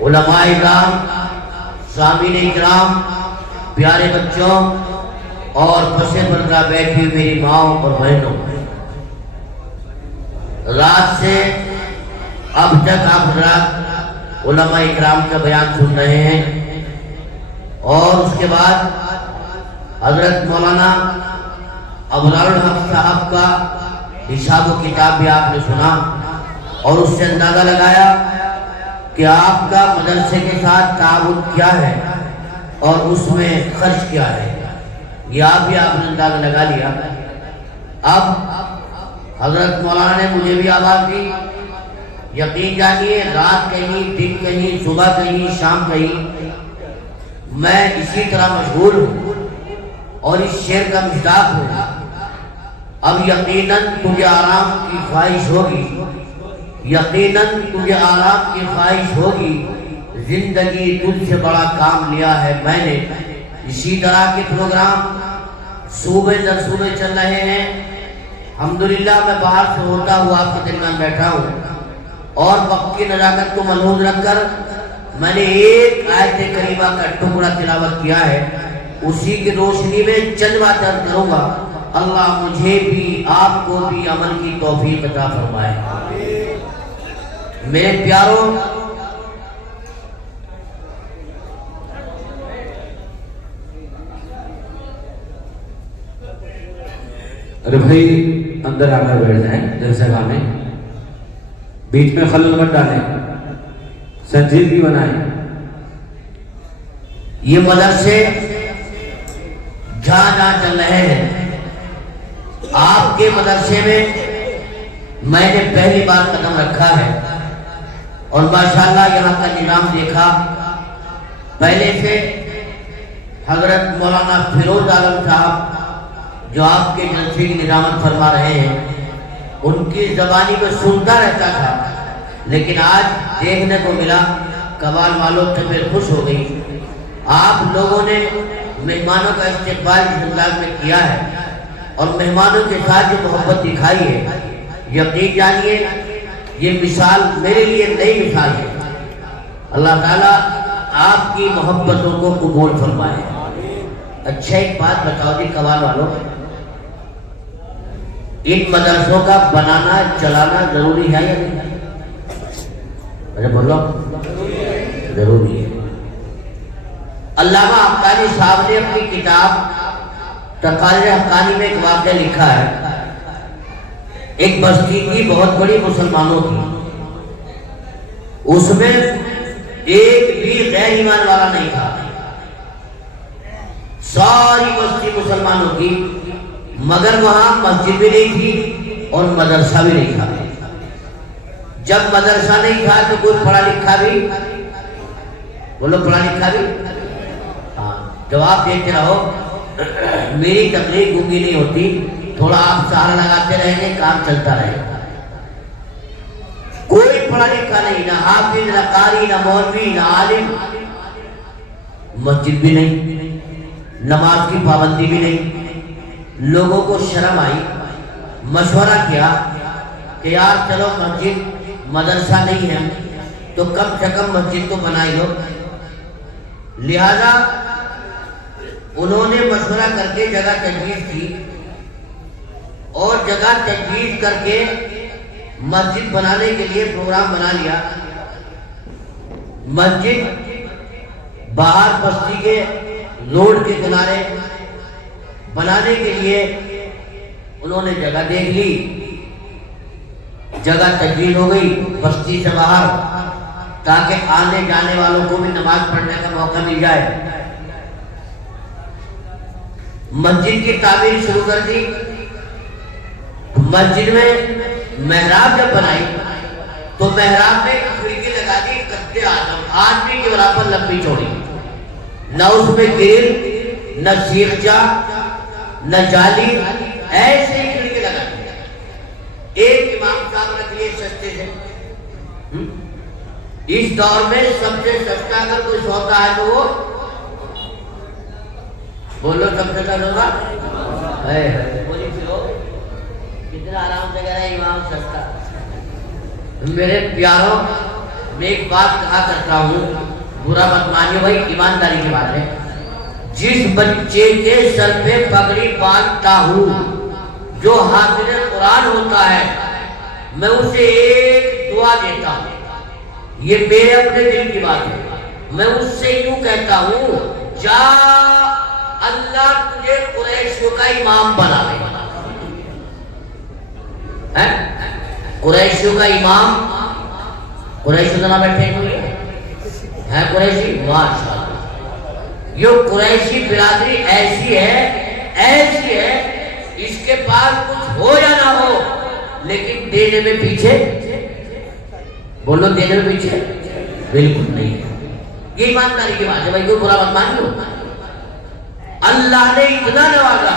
علماء اکرام، سامعین اکرام، پیارے بچوں اور پس پردہ بیٹھی ہوئی میری ماؤں اور بہنوں، رات سے اب تک آپ حضرات علماء اکرام کا بیان سن رہے ہیں، اور اس کے بعد حضرت مولانا ابرار الحق صاحب کا حساب و کتاب بھی آپ نے سنا، اور اس سے اندازہ لگایا کہ آپ کا مدرسے کے ساتھ تعاون کیا ہے اور اس میں خرچ کیا ہے، یہ آپ نے اندازہ لگا لیا۔ اب حضرت مولانا نے مجھے بھی آواز دی، یقین جانیے رات کہیں، دن کہیں، صبح کہیں، شام کہیں، میں اسی طرح مشغول ہوں اور اس شعر کا مصداق ہوں۔ اب یقیناً تجھے آرام کی خواہش ہوگی، یقیناً تجھے آرام کی خواہش ہوگی، زندگی تجھ سے بڑا کام لیا ہے میں نے۔ اسی طرح کے پروگرام صوبے در صوبے چل رہے ہیں۔ الحمدللہ میں باہر سے ہوتا ہوا آپ کے درمیان بیٹھا ہوں، اور وقت کی نزاکت کو ملحوظ رکھ کر میں نے ایک آیت کریمہ کا ٹکڑا تلاوت کیا ہے، اسی کی روشنی میں چند باتیں عرض کروں گا۔ اللہ مجھے بھی آپ کو بھی عمل کی توفیق عطا فرمائے۔ میرے پیاروں، ارے بھائی اندر آ کر بیٹھ جائیں، جلسہ گاہ میں بیچ میں خلل مت ڈالیں، سنجیدگی بنائیں۔ یہ مدرسے جہاں جہاں چل رہے ہیں، آپ کے مدرسے میں میں نے پہلی بار قدم رکھا ہے، اور ماشاءاللہ یہاں کا نظام دیکھا۔ پہلے سے حضرت مولانا فیروز عالم صاحب جو آپ کے جلسے کی نظامت فرما رہے ہیں، ان کی زبانی میں سنتا رہتا تھا، لیکن آج دیکھنے کو ملا، قوال والوں سے میں خوش ہو گئی۔ آپ لوگوں نے مہمانوں کا استقبال اس انداز میں کیا ہے اور مہمانوں کے ساتھ جو محبت دکھائی ہے، یقین جانیے یہ مثال میرے لیے نئی مثال ہے۔ اللہ تعالیٰ آپ کی محبتوں کو قبول فرمائے۔ اچھا ایک بات بتاؤ جی قوال والوں، ان مدرسوں کا بنانا چلانا ضروری ہے یا نہیں؟ ارے بولو، ضروری ہے۔ علامہ حقانی صاحب نے اپنی کتاب تقاریر حقانی میں ایک واقعہ لکھا ہے۔ ایک بستی کی بہت بڑی مسلمانوں کی، اس میں ایک بھی غیر ایمان والا نہیں تھا، ساری بستی مسلمانوں کی، مگر وہاں مسجد بھی نہیں تھی اور مدرسہ بھی نہیں تھا۔ جب مدرسہ نہیں تھا تو کوئی پڑھا لکھا بھی، بولو پڑھا لکھا بھی، جواب دیتے رہو، میری تقریر گونگی نہیں ہوتی، تھوڑا آپ سہارا لگاتے رہیں گے، کام چلتا رہے گا۔ کوئی پڑھا لکھا نہیں، نہ حافظ، نہ قاری، نہ مولوی، نہ عالم، مسجد بھی نہیں، نماز کی پابندی بھی نہیں۔ لوگوں کو شرم آئی، مشورہ کیا کہ یار چلو مسجد مدرسہ نہیں ہے تو کم سے کم مسجد تو بنائی ہو۔ لہذا انہوں نے مشورہ کر کے جگہ تجویز کی، اور جگہ تجویز کر کے مسجد بنانے کے لیے پروگرام بنا لیا۔ مسجد باہر بستی کے روڈ کے کنارے بنانے کے لیے انہوں نے جگہ دیکھ لی، جگہ تجویز ہو گئی بستی سے باہر، تاکہ آنے جانے والوں کو بھی نماز پڑھنے کا موقع مل جائے۔ مسجد کی تعمیر شروع کر دی۔ مسجد میں محراب جب بنائی تو محراب میں کھڑکی لگا دی قد اعظم، آدمی کے برابر لمبی چوڑی، نہ اس میں گرل، نہ سیخچا، نہ جالی، ایسے ہی کھڑکی لگا دی۔ ایک امام صاحب رکھ لیے سستے سے۔ اس دور میں سب سے سستا اگر کوئی سودا ہے تو وہ بولو سب سے زیادہ ہوگا، بولی پھرو کتنا آرام سے کہہ رہا ہے امام سستا۔ میرے پیاروں، میں ایک بات کہا کرتا ہوں, برا مت مانیے بھائی, ایمانداری کی بات ہے. جس بچے کے سر پہ پگڑی باندھتا ہوں جو حافظ قرآن ہوتا ہے, میں اسے ایک دعا دیتا ہوں. یہ میرے اپنے دل کی بات ہے. میں اس سے یوں کہتا ہوں, جا اللہ تجھے قریشیوں کا امام بنا دے. قریشیوں کا امام, قریشی تو نہ بیٹھے کوئی ہے قریشی, ماشاءاللہ. یہ قریشی برادری ایسی ہے, اس کے پاس کچھ ہو یا نہ ہو لیکن دینے میں پیچھے, بولو دینے میں پیچھے بالکل نہیں ہے. یہ ایمانداری کی بات ہے بھائی, کوئی برا مت مانیو. اللہ نے اتنا نوازا.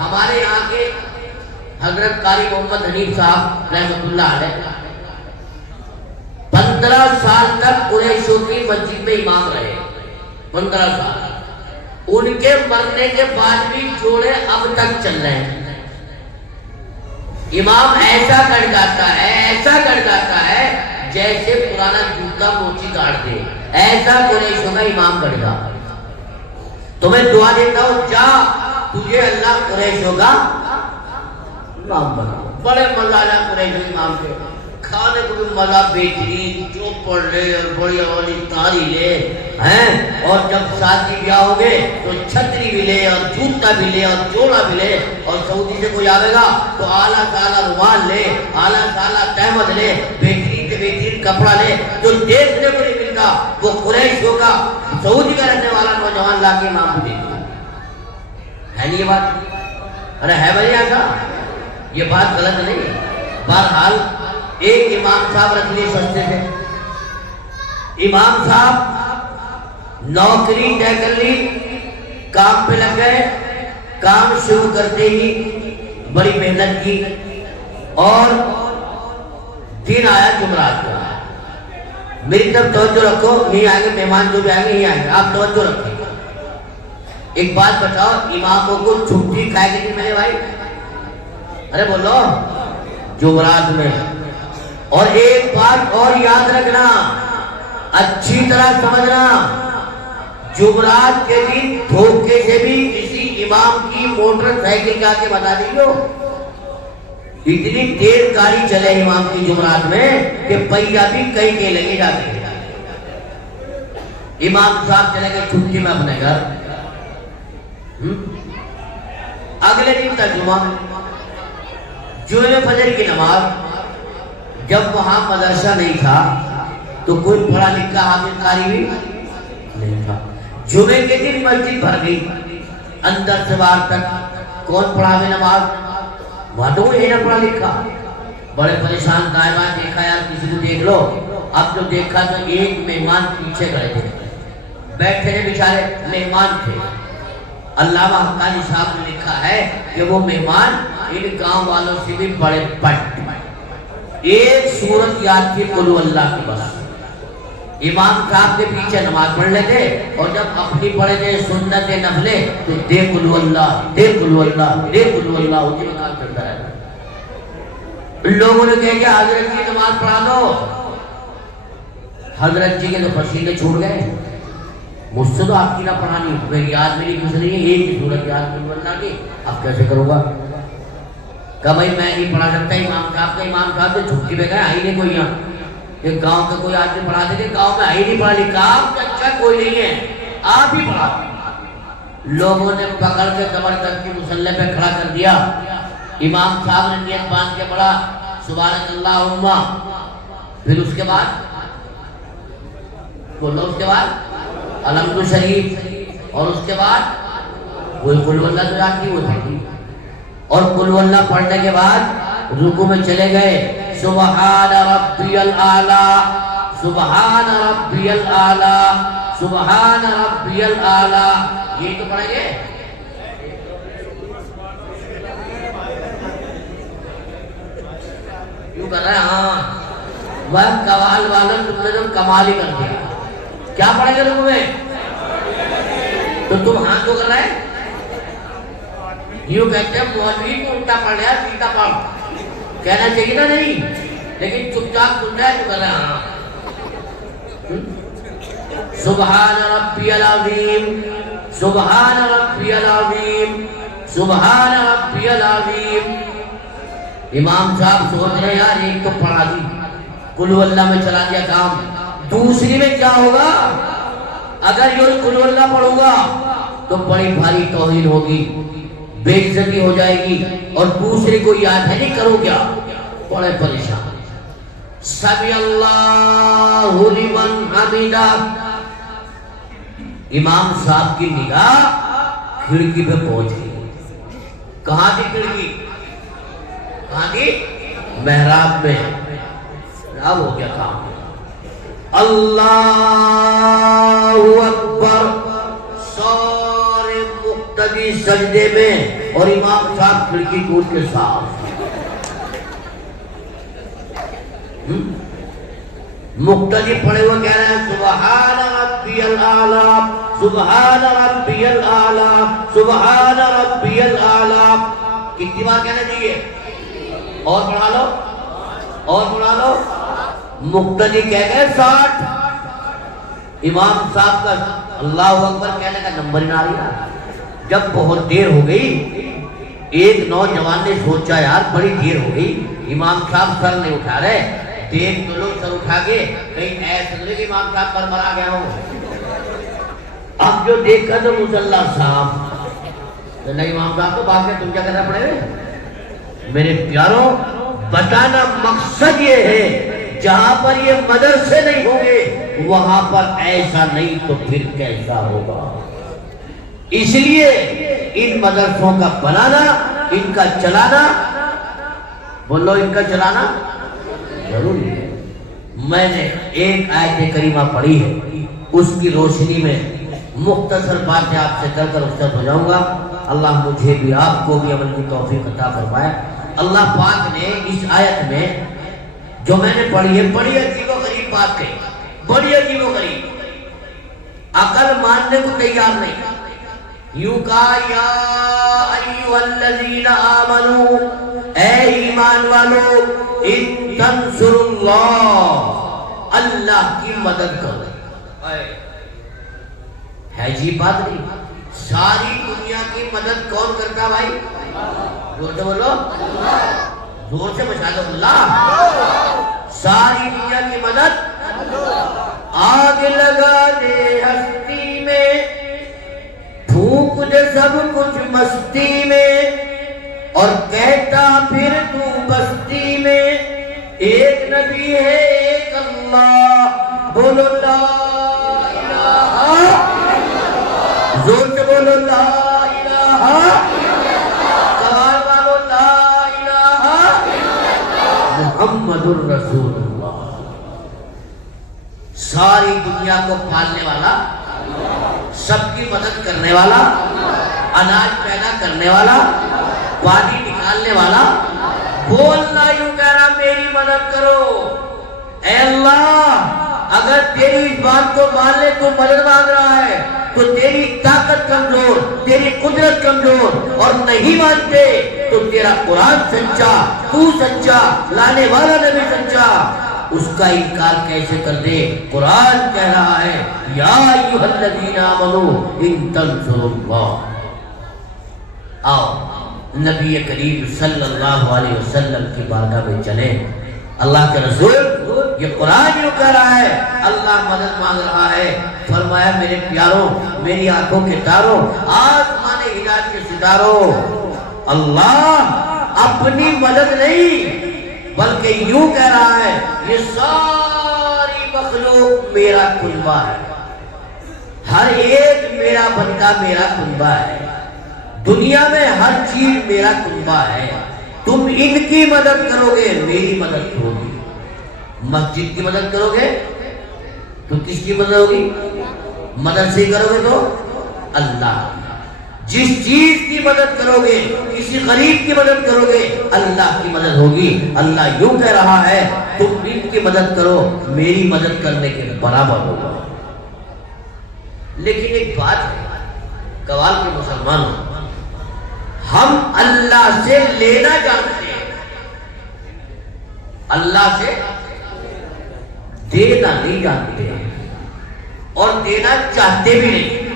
ہمارے یہاں کے حضرت قاری محمد حنیف صاحب رحمۃ اللہ علیہ 15 سال تک قریشوں کی مسجد میں امام رہے. 15 سال. ان کے مرنے کے بعد بھی جوڑے اب تک چل رہے ہیں. امام ایسا کر جاتا ہے جیسے پرانا جوتا موچی کاٹ دے, ایسا قریشوں کا امام کر جا. تو میں دعا دیتا ہوں, جا تجھے اللہ قریشوں کا امام بنا. بڑے مزہ آیا قریشوں امام کے. کھانے کو بھی مزہ بہترین, چوپڑ لے اور بڑھیا والی تاری لے ہیں, اور جب شادی بیاہ ہوگے تو چھتری بھی لے اور جوتا بھی لے اور چوڑا بھی لے, اور سعودی سے کوئی آئے گا تو اعلیٰ سے اعلیٰ رومال لے, اعلیٰ سے اعلیٰ تہمت لے, بہترین سے بہترین کپڑا لے. جو دیکھنے کو نہیں ملتا وہ قریش ہوگا, سعودی کا رہنے والا نوجوان لا کے امام کو دے دیا. ہے نہیں یہ بات؟ ارے ہے بھائی ایسا, یہ بات غلط نہیں ہے. بہرحال ایک امام صاحب رکھ لیے سستے سے. امام صاحب نوکری طے کر لی, کام پہ لگ گئے. کام شروع کرتے ہی بڑی محنت کی, اور دن آیا جمعرات کا. میری طرف توجہ رکھو, نہیں آئیں گے مہمان جو بھی آئیں گے, نہیں آئیں گے, آپ توجہ رکھیں. ایک بات بتاؤ, اماموں کو چھٹی کھائے گی نہیں میرے بھائی؟ ارے بولو, جمعرات میں. اور ایک بات اور یاد رکھنا, اچھی طرح سمجھنا, جمعرات کے دن دھوکے سے بھی کسی امام کی موٹر سائیکل جا کے بتا دیجیے. اتنی دیر گاڑی چلے امام کی جمعرات میں کہ پہیا بھی کہیں لگے جاتے ہیں. امام صاحب چلے گئے چھٹی میں اپنے گھر. اگلے دن ترجمہ, جمعے فجر کی نماز. جب وہاں مدرسہ نہیں تھا تو کوئی پڑھا لکھا حافظ قاری بھی نہیں تھا. جمعے کے دن مسجد بھر گئی اندر سے باہر تک. کون پڑھا ہوئے نماز؟ وہاں تو کوئی نہ پڑھا لکھا. بڑے پریشان, دائیں بائیں دیکھا, یار کسی کو دیکھ لو. اب جو دیکھا تو ایک مہمان پیچھے کھڑے تھے, بیٹھے ہیں بیچارے, مہمان تھے. علامہ حقانی صاحب نے لکھا ہے کہ وہ مہمان ان گاؤں والوں سے بھی بڑے پٹ. ایک سورت یاد تھی قل هو اللہ کی بس. امام صاحب کے پیچھے نماز پڑھ لیتے, اور جب اپنی پڑھے تھے سنت نفلے تو دے قل هو اللہ, دے قل هو اللہ, دے قل هو اللہ, اسی میں کام کرتا رہتا. لوگوں نے کہا کہ حضرت کی نماز پڑھا دو. حضرت جی کے تو پسینے چھوڑ گئے. مجھ سے تو آپ کی نہ پڑھانی, میری یاد میری کچھ نہیں ہے, ایک ہی صورت یاد قل هو اللہ کی, اب کیسے کروں گا؟ کہا بھائی میں نہیں پڑھا سکتا. امام صاحب تو چھٹی پہ گئے, آئی نہیں کوئی یہاں. ایک گاؤں کا کوئی آدمی پڑھا دے, گاؤں میں آئی نہیں پڑھا لکھا, آپ سے اچھا کوئی نہیں ہے, آپ ہی پڑھا. لوگوں نے پکڑ کے زبردستی مصلی پہ کھڑا کر دیا. امام صاحب نے نیت باندھ کے پڑھا سبحانک اللہم, پھر اس کے بعد بولو, اس کے بعد الحمد شریف, اور اس کے بعد وہی قل هو اللہ تو یاد کی وہ تھی. اور قل هو اللہ پڑھنے کے بعد رکوع میں چلے گئے. سبحان ربی الاعلی, سبحان ربی الاعلی, سبحان ربی الاعلی. یہ تو پڑھیں گے. یوں کر رہے ہیں, ہاں وہ قوال والا تم نے کمال ہی کر دیا. کیا پڑھیں گے رکوع میں؟ تو تم ہاں تو کر رہے ہیں. یوں کہتے ہیں مولوی کو الٹا پڑھ رہا ہے, سیدھا پڑھ. کہنا چاہیے نا نہیں, لیکن چپ چاپ سن رہا ہے تو کر رہا ہے. ہاں سبحان ربی العظیم، سبحان ربی العظیم، سبحان ربی العظیم۔ امام صاحب سوچ رہے یار ایک تو پڑھا دی، قل ہو اللہ میں چلا دیا کام، دوسری میں کیا ہوگا؟ اگر یہ قل ہو اللہ پڑھوں گا تو بڑی بھاری توہین ہوگی، بے عزتی ہو جائے گی، اور دوسرے کو یاد ہے نہیں کرو کیا؟ بڑے پریشان۔ سمی اللہ لمن حمیدہ۔ امام صاحب کی نگاہ کھڑکی پہ پہنچ گئی۔ کہاں تھی کھڑکی؟ کہاں تھی؟ محراب میں۔ اب ہو گیا کام۔ اللہ اکبر، سارے مقتدی سجدے میں، اور امام صاحب کھڑکی ٹوٹ کے ساتھ۔ مقتدی پڑھے ہوئے کہہ رہے ہیں سبحان ربی الاعلیٰ، سبحان ربی الاعلیٰ، سبحان ربی الاعلیٰ۔ کتنی بار کہنا چاہیے؟ اور پڑھا لو، اور پڑھا لو۔ مقتدی کہہ گئے 60۔ امام صاحب کا اللہ اکبر کہنے کا نمبر نہ آ رہا۔ جب بہت دیر ہو گئی، ایک نوجوان نے سوچا یار بڑی دیر ہو گئی، امام صاحب سر نہیں اٹھا رہے، دیکھ تو لوگ سر اٹھا کے کہیں ایسا نہیں کہ امام صاحب پر مرا گیا ہو۔ اب جو دیکھا تو مصلی صاحب نہیں، امام صاحب تو بات ہے، تم کیا کرنا پڑے گا؟ میرے پیاروں، بتانا مقصد یہ ہے جہاں پر یہ مدرسے نہیں ہوں گے وہاں پر ایسا نہیں تو پھر کیسا ہوگا؟ اس لیے ان مدرسوں کا بنانا، ان کا چلانا، بولو ان کا چلانا ضروری ہے۔ میں نے ایک آیت کریمہ پڑھی ہے، اس کی روشنی میں مختصر باتیں آپ سے کر کر رخصت ہو جاؤں گا۔ اللہ مجھے بھی آپ کو بھی عمل کی توفیق عطا فرمائے۔ اللہ پاک نے اس آیت میں جو میں نے پڑھی ہے، بڑی عجیب و غریب بات کہی، بڑی عجیب و غریب، عقل ماننے کو تیار نہیں۔ یوں کہا یا ایھا الذین آمنو، اے ایمان والو، ان تنصروا اللہ، اللہ کی مدد کرو۔ ہے جی بات نہیں؟ ساری دنیا کی مدد کون کرتا بھائی؟ زور سے بولو، زور سے بچا دو، اللہ۔ ساری دنیا کی مدد، آگ لگا دے ہستی میں، پھونک دے سب کچھ مستی میں، اور کہتا پھر تو بستی میں، ایک نبی ہے ایک اللہ، بولو لا الہ، زور سے بولو لا الہ، سوال والو لا الہ محمد الرسول اللہ۔ ساری دنیا کو پالنے والا، سب کی مدد کرنے والا، اناج پیدا کرنے والا، پانی نکالنے والا، وہ اللہ یوں کہہ رہا میری مدد کرو۔ اے اللہ، اگر تیری اس بات کو مان لے تو مدد مانگ رہا ہے تو تیری طاقت کمزور، تیری قدرت کمزور، اور نہیں مانتے تو تیرا قرآن سچا، تو سچا، لانے والا نبی سچا، اس کا انکار کیسے کر دے؟ قرآن کہہ رہا ہے یا ایھا الذین آمنو ان تنصروا اللہ۔ آؤ نبی کریم صلی اللہ علیہ وسلم کی بارگاہ میں چلیں۔ اللہ کے رسول یہ قرآن یوں کہہ رہا ہے، اللہ مدد مانگ رہا ہے۔ فرمایا میرے پیاروں، میری آنکھوں کے تاروں، آسمان ہدایت کے ستاروں، اللہ اپنی مدد نہیں بلکہ یوں کہہ رہا ہے یہ ساری مخلوق میرا کنبہ ہے، ہر ایک میرا بندہ میرا کنبہ ہے، دنیا میں ہر چیز میرا کنبہ ہے، تم ان کی مدد کرو گے میری مدد ہوگی۔ مسجد کی مدد کرو گے تو کس کی مدد ہوگی؟ مدد سے کرو گے تو اللہ۔ جس چیز کی مدد کرو گے، کسی غریب کی مدد کرو گے، اللہ کی مدد ہوگی۔ اللہ یوں کہہ رہا ہے تم ان کی مدد کرو میری مدد کرنے کے برابر ہوگا۔ لیکن ایک بات ہے قوال کے مسلمانوں، ہم اللہ سے لینا جانتے ہیں، اللہ سے دینا نہیں جانتے ہیں، اور دینا چاہتے بھی نہیں،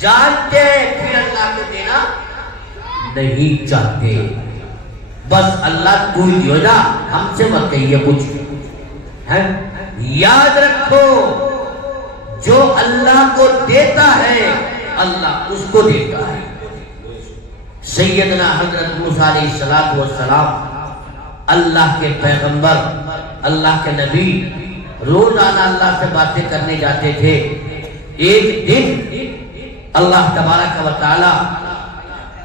جانتے پھر اللہ کو دینا نہیں چاہتے. بس اللہ تو ہی دیو جا، ہم سے مت کہیے کچھ ہے. یاد رکھو جو اللہ کو دیتا ہے اللہ اس کو دیتا ہے. سیدنا حضرت موسیٰ علیہ السلام اللہ کے پیغمبر، اللہ کے نبی، روزانہ اللہ سے باتیں کرنے جاتے تھے. ایک دن اللہ تبارک و تعالی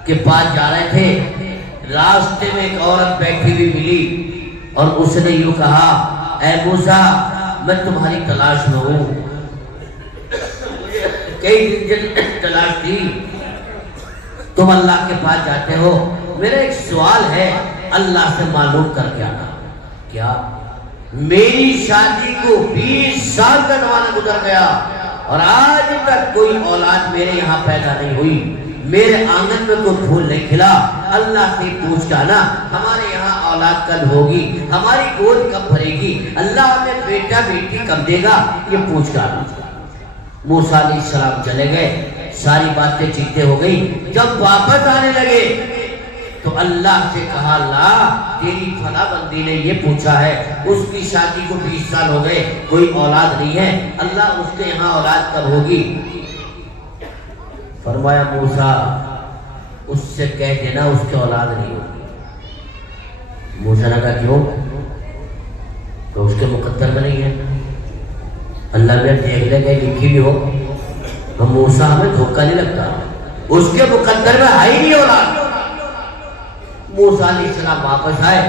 کے پاس جا رہے تھے، راستے میں ایک عورت بیٹھی ہوئی ملی اور اس نے یوں کہا، اے موسیٰ میں تمہاری تلاش میں ہوں. کئی دن تلاش تھی، تم اللہ کے پاس جاتے ہو، میرا ایک سوال ہے، اللہ سے معلوم کر کے آنا. کیا؟ میری شادی کو 20 سال کا زمانہ گزر گیا اور آج تک کوئی اولاد میرے یہاں پیدا نہیں ہوئی، میرے آنگن میں کوئی پھول نہیں کھلا. اللہ سے پوچھ کے آنا ہمارے یہاں اولاد کب ہوگی، ہماری گود کب بھرے گی، اللہ ہمیں بیٹا بیٹی کب دے گا، یہ پوچھ کے آنا. موسیٰ علیہ السلام چلے گئے، ساری باتیں چیتیں ہو گئی. جب واپس آنے لگے تو اللہ سے کہا، اللہ تیری فلاں بندی نے یہ پوچھا ہے، اس کی شادی کو 20 سال ہو گئے، کوئی اولاد نہیں ہے، اللہ اس کے یہاں اولاد کب ہوگی؟ فرمایا موسیٰ اس سے کہہ دینا اس کے اولاد نہیں ہوگی. موسیٰ نے کہا کیوں؟ تو اس کے مقدر میں نہیں ہے. اللہ نے دیکھ لے کہ لکھی بھی ہو. ہم موسیٰ ہمیں دھوکہ نہیں لگتا، اس کے مقدر میں ہے ہی نہیں اولاد. موسیٰ علیہ السلام واپس آئے،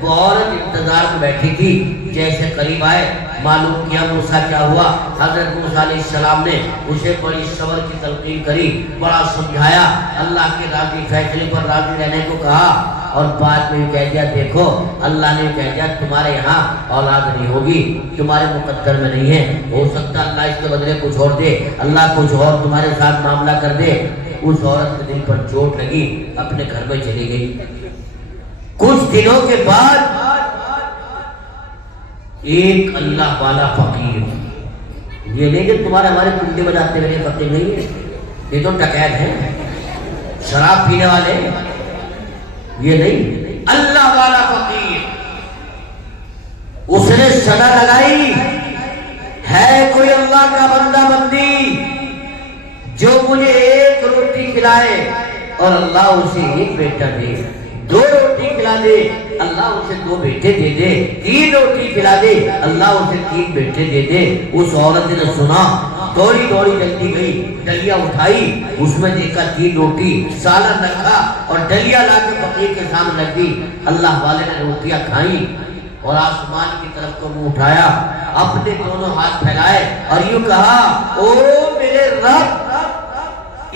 وہ عورت انتظار میں بیٹھی تھی. جیسے قریب آئے معلوم کیا موسیٰ کیا ہوا. حضرت موسیٰ علیہ السلام نے اسے بڑی صبر کی تلقین کری، بڑا سمجھایا، اللہ کے راضی فیصلے پر راضی رہنے کو کہا اور بعد میں کہہ دیا دیکھو اللہ نے کہہ دیا تمہارے یہاں اولاد نہیں ہوگی، تمہارے مقدر میں نہیں ہے، ہو سکتا اللہ اس کے بدلے کچھ اور دے، اللہ کچھ اور تمہارے ساتھ معاملہ کر دے. اس عورت کے دل پر چوٹ لگی، اپنے گھر میں چلی گئی. کچھ دنوں کے بعد ایک اللہ والا فقیر، یہ نہیں کہ تمہارے ہمارے کنڈے بجاتے ہوئے فقیر نہیں ہے، یہ تو ڈکیت ہیں، شراب پینے والے، یہ نہیں، اللہ والا فقیر. اس نے صدا لگائی، ہے کوئی اللہ کا بندہ بندی جو مجھے ایک روٹی کھلائے اور اللہ اسے ایک بیٹا دے، 2 روٹی کھلا دے اللہ اسے 2 بیٹے دے دے، 3 روٹی کھلا دے اللہ اسے 3 بیٹے دے دے. اس عورت نے سنا، دوڑی دوڑی جلدی گئی، ڈلیا اٹھائی، اس میں دیکھا 3 روٹی، سالن رکھا اور ڈلیا لا کے فقیر کے سامنے رکھ دی. اللہ والے نے روٹیاں کھائیں اور آسمان کی طرف کو منہ اٹھایا، اپنے دونوں ہاتھ پھیلائے اور یوں کہا، او میرے رب،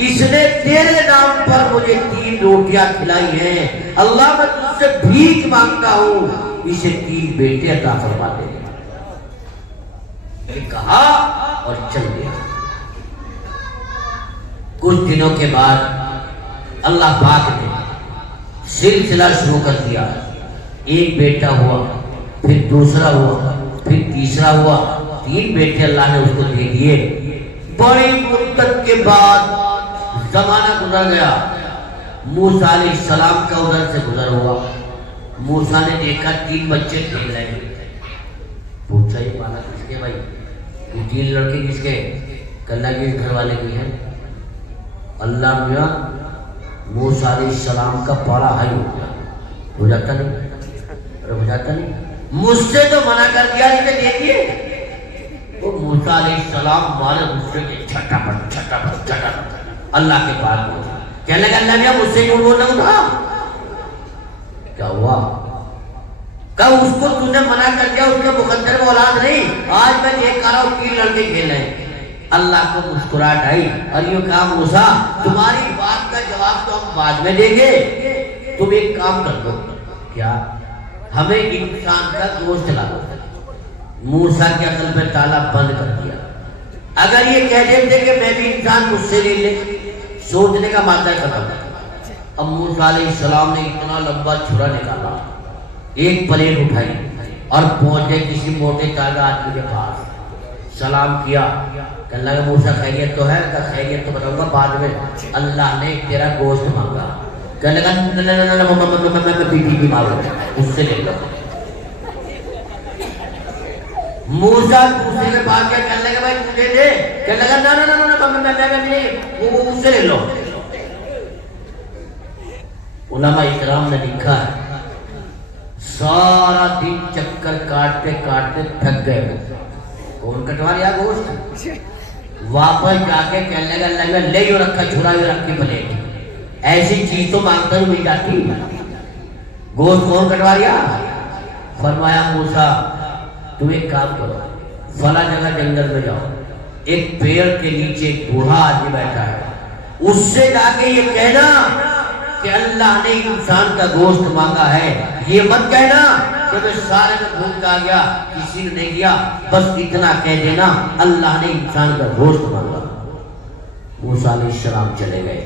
اس نے تیرے نام پر مجھے 3 روٹیاں کھلائی ہیں، اللہ میں تجھ سے بھیک مانگتا ہوں، اسے 3 بیٹے عطا فرما دے. یہ کہا اور چل گیا. کچھ دنوں کے بعد اللہ پاک نے سلسلہ شروع کر دیا. ایک بیٹا ہوا، پھر دوسرا ہوا، پھر تیسرا ہوا، 3 بیٹے اللہ نے اس کو دے دیے. بڑی مدت کے بعد زمانہ گزر گیا، موسیٰ علیہ السلام کا ادھر سے گزر ہوا. موسیٰ نے دیکھا 3 بچے کھیل رہے ہیں. پوچھا یہ پالا کس کے بھائی؟ یہ 3 لڑکے کس کے؟ کہنے لگے گھر والے کی ہیں. اللہ میاں موسیٰ علیہ السلام کا بڑا ہائی ہو گیا. ہو جاتا نہیں، ہو جاتا نہیں، مجھ سے تو منع کر دیا نہیں کہ دے دیے. وہ موسیٰ علیہ السلام مارے غصے کے چھٹا پٹ اللہ کے پاس پہنچا. کہنے لگا اللہ میاں مجھ سے کیوں بولنا تھا؟ کیا ہوا؟ کہا اس کو تو نے منع کر دیا، اس کے مقدر میں اولاد نہیں، آج میں دیکھ کر رہا ہوں 3 لڑکے کھیل رہے ہیں. اللہ کو مسکراہٹ آئی اور یہ کہا موسیٰ تمہاری بات کا جواب تو ہم بعد میں دیں گے، تم ایک کام کر دو. کیا؟ ہمیں انسان کا گوشت لا دو. موسیٰ کے عقل پہ تالا بند کر دیا. اگر یہ کہہ دیتے کہ میں بھی انسان مجھ سے لے لے، سوچنے کا مادہ ختم. اب موسیٰ علیہ السلام نے اتنا لمبا چھرا نکالا، ایک پلیٹ اٹھائی اور پہنچے کسی موٹے تازہ آدمی کے پاس. سلام کیا، کہنے لگا موسیٰ خیریت تو ہے؟ کہ خیریت تو بتاؤں گا بعد میں، اللہ نے تیرا گوشت مانگا۔ کہنے لگا میں بیٹی کی مانگوں، اس سے لے لو۔ موسیٰ دوسرے کے پاس گیا، کہنے لگا بھائی مجھے دے، کہنے لگا نا وہ اس سے لے لو۔ علماء اکرام نے لکھا ہے سارا دن چکر کاٹتے کاٹتے تھک گئے، کون کٹوا لیا گوشت؟ واپس جا کے کہنے لگا اللہ میں لے یوں رکھا چھڑا یوں رکھ کے پلیٹ، ایسی چیز تو مانگتا ہوں مل جاتی، گوشت کون کٹوا لیا؟ فرمایا موسیٰ تم ایک کام کرو، فلاں جگہ جنگل میں جاؤ، ایک پیڑ کے نیچے ایک بوڑھا آدمی بیٹھا ہے، اس سے جا کے یہ کہنا کہ اللہ نے انسان کا گوشت مانگا ہے، یہ مت کہنا کہ میں سارے میں بھول کا گیا کسی نے نہیں کیا، بس اتنا کہہ دینا اللہ نے انسان کا گوشت مانگا۔ موسیٰ علیہ السلام چلے گئے،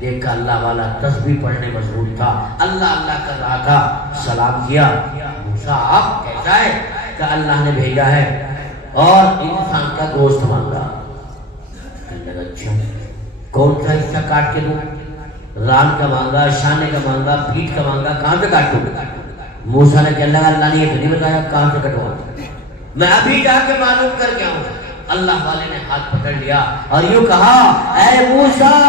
دیکھا اللہ والا تسبیح پڑھنے مشغول تھا، اللہ اللہ کر رہا تھا، سلام کیا، موسیٰ آپ کیسا ہے؟ کہ اللہ نے بھیجا ہے اور انسان کا گوشت مانگا۔ کہنے لگا اچھا کون سا حصہ کاٹ کے دوں؟ ران کا مانگا، شانے کا مانگا، پیٹھ کا مانگا، کہاں سے کاٹوں؟ موسیٰ نے کہا اللہ نے یہ تو نہیں بتایا کہاں سے کٹواؤں، میں ابھی جا کے معلوم کر کے آؤں۔ اللہ والے نے ہاتھ پکڑ لیا اور یوں کہا اے موسیٰ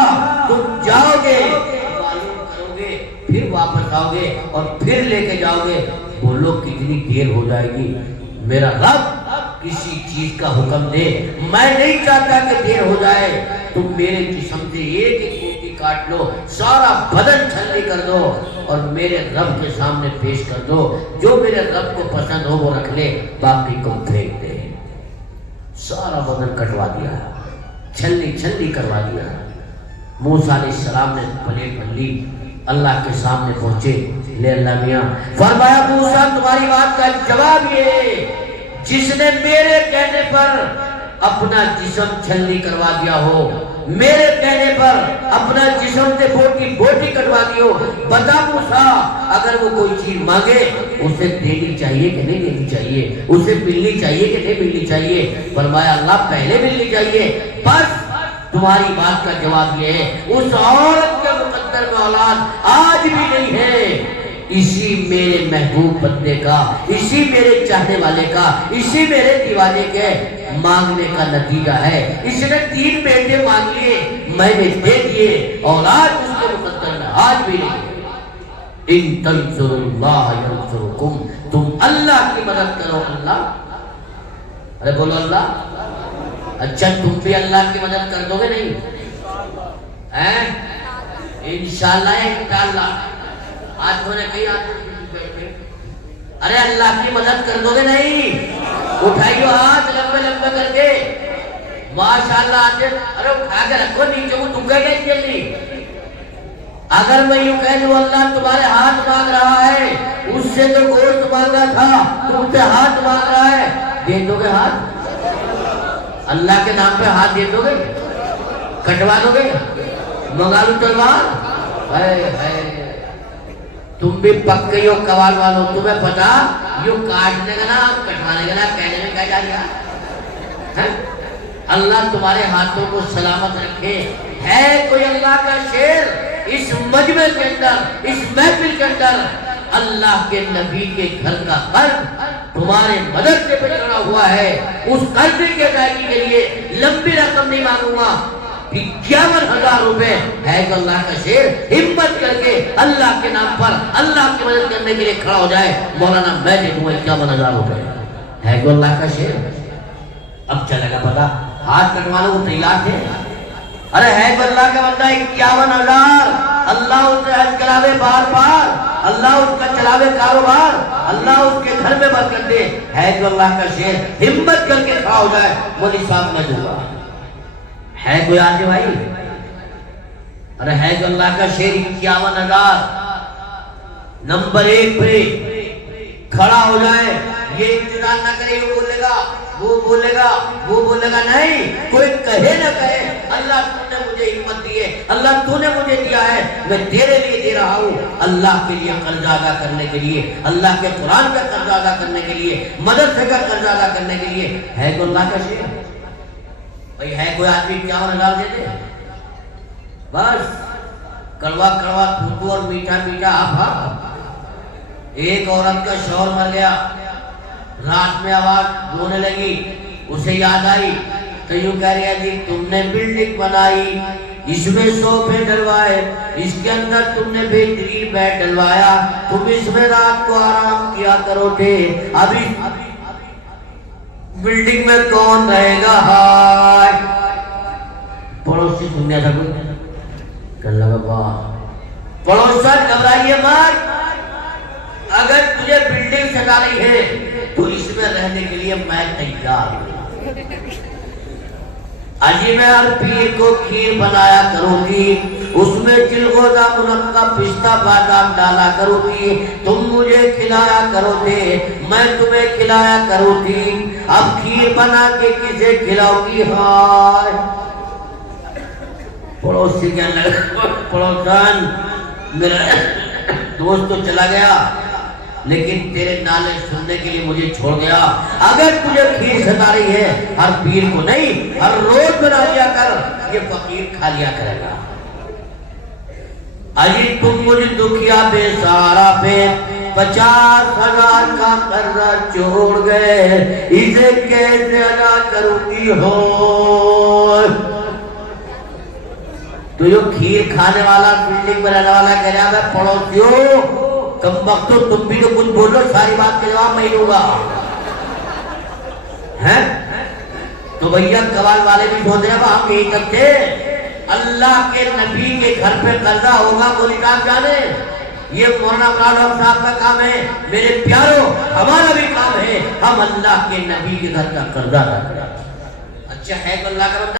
تم جاؤ گے، معلوم کرو گے، پھر واپس آؤ گے اور پھر لے کے جاؤ گے، بولو کتنی دیر ہو جائے گی؟ میرا رب کسی چیز کا حکم دے، میں نہیں چاہتا کہ دیر ہو جائے، تم میرے جسم سے ایک ایک بوٹی کاٹ لو، سارا بدن چھلنی کر دو اور میرے رب کے سامنے پیش کر دو، جو میرے رب کو پسند ہو وہ رکھ لے، باقی کو پھینک دے۔ سارا بدن کٹوا دیا، چھلنی چھلنی کروا دیا۔ موسیٰ علیہ السلام نے پلیٹ بھر لی، اللہ کے سامنے پہنچے، لے اللہ میاں فرمایا موسیٰ تمہاری بات کا جواب یہ جس نے میرے کہنے پر اپنا جسم چھلنی کروا دیا ہو، میرے کہنے پر اپنا جسم سے بوٹی بوٹی کٹوا دی ہو، بتا موسیٰ اگر وہ کوئی چیز مانگے اسے دینی چاہیے کہ نہیں دینی چاہیے، اسے ملنی چاہیے کہ نہیں ملنی چاہیے؟ فرمایا اللہ پہلے ملنی چاہیے، بس تمہاری بات کا جواب یہ ہے اس عورت کے مقدر میں اولاد آج بھی نہیں ہے، اسی میرے محبوب بندے کا، اسی میرے چاہنے والے کا، اسی میرے دیوانے کے مانگنے کا نتیجہ ہے۔ اس نے 3 بیٹے مانگ لیے، میں نے دے دیے، اولاد اس کے مقدر میں آج بھی نہیں۔ ان تنصروا اللہ ینصرکم، تم اللہ کی مدد کرو اللہ، ارے بولو اللہ، اچھا تم بھی اللہ کی مدد کر دو گے نہیں؟ انشاءاللہ انشاءاللہ ہاتھوں نے کئی ہاتھ بیٹھے، ارے اللہ کی مدد کر دو گے نہیں؟ اٹھائیو ہاتھ لمبے لمبے کر کے، ماشاءاللہ آتے، ارے اٹھا کے رکھو نیچے کو دکھے گئے جلدی۔ اگر میں یوں کہہ دوں اللہ تمہارے ہاتھ مانگ رہا ہے، اس سے تو گوشت مانگا تھا، تم سے ہاتھ مانگ رہا ہے، دے دو گے ہاتھ؟ اللہ کے نام پہ ہاتھ دے دو گے؟ کٹوا دو گے؟ منگا لوں تلوار؟ تم بھی پکے ہو قوال والو، تمہیں پتا یوں کاٹنے کا نام کٹوانے کا نام کہنے میں کیا جا رہا؟ اللہ تمہارے ہاتھوں کو سلامت رکھے۔ ہے کوئی اللہ کا شیر اس مجمع کے اندر، اس محفل کے اندر، اللہ کے نبی کے گھر کا قرض تمہارے مدرسے پہ چڑھا ہوا ہے، اس قرض کی ادائیگی کے لیے لمبی رقم نہیں مانگوں گا، 51,000 روپے ہے کہ اللہ کا شیر ہمت کر کے اللہ کے نام پر اللہ کی مدد کرنے کے لیے کھڑا ہو جائے، مولانا میں دے دوں 51,000 روپے، ہے کہ اللہ کا شیر۔ اب چلے گا پتا ہاتھ کٹوانا وہ تیار تھے، ارے ہے کہ اللہ کا بندہ 51,000، اللہ اس سے حج کراوے بار بار، اللہ اس کا چلاوے کاروبار، اللہ اس کے گھر میں برکت دے، ہے کہ اللہ کا شیر ہمت کر کے کھڑا ہو جائے، مولوی صاحب میں دوں گا، ہے کوئی آگے بھائی؟ ارے ہے کہ اللہ کا شیر 51,000 نمبر 1 پہ کھڑا ہو جائے، یہ انتظار نہ کرے وہ بولے گا وہ بولے گا وہ بولے گا، نہیں کوئی کہے نہ کہے، اللہ تم نے مجھے ہمت دی ہے، اللہ اللہ تو نے مجھے دیا ہے، میں تیرے لیے دے رہا ہوں، اللہ کے لیے قرض ادا کرنے کے لیے، اللہ کے قرآن کا قرض ادا کرنے کے لیے، مدرسے کا قرض ادا کرنے کے لیے۔ ہے کوئی اللہ کا شیء؟ بھئی ہے کوئی آدمی 51,000 دے دے؟ بس کڑوا کڑوا تھوتو اور میٹھا میٹھا آپ۔ ایک عورت کا شوہر مر گیا، رات میں آواز رونے لگی، اسے یاد آئی تو یوں کہہ رہی ہے جی تم نے بلڈنگ بنائی، اس میں صوفے ڈلوائے، اس کے اندر تم نے بہترین بیڈ ڈلوایا، تم اس میں رات کو آرام کیا کرو تھے، ابھی بلڈنگ میں کون رہے گا؟ ہائے پڑوسی سنیا تھا کوئی کہنے لگا واہ پڑوسن گھبرائیے مت، اگر تجھے بلڈنگ سجا رہی ہے تو اس میں رہنے کے لیے میں تیار ہوں۔ اجی میں ہر پیر کو کھیر بنایا کروں گی، اس میں چلغوزہ منقع پستہ بادام ڈالا کروں گی، تم مجھے کھلایا کرو تھے، میں تمہیں کھلایا کروں تھی، اب کھیر بنا کے کسے کھلاؤ گی؟ ہائے پڑوسی کہنے لگا پڑوسن میرا دوست تو چلا گیا لیکن تیرے نالے سننے کے لیے مجھے چھوڑ گیا، اگر تجھے کھیر ستا رہی ہے ہر پیر کو نہیں ہر روز بنا لیا کر، یہ فقیر کھا لیا کرے گا۔ اجی تم مجھے دکھیا بے سہارا پہ 50,000 کا قرضہ چھوڑ گئے، اسے کیسے ادا کروں گی؟ ہو تو جو کھیر کھانے والا بلڈنگ میں رہنے والا کہہ رہا ہے پڑوسیوں کم وقت تم بھی تو کچھ بولو، ساری بات کے جواب میں ہی دوں گا۔ تو بھیا قوال والے بھی سوچ رہے ہیں ہم یہی تک تھے، اللہ کے نبی کے گھر پہ قرضہ ہوگا کوئی کام جانے؟ یہ مولانا مراد صاحب کا کام ہے، میرے پیاروں ہمارا بھی کام ہے، ہم اللہ کے نبی کے گھر کا قرضہ ادا کریں۔ اچھا ہے تو اللہ کا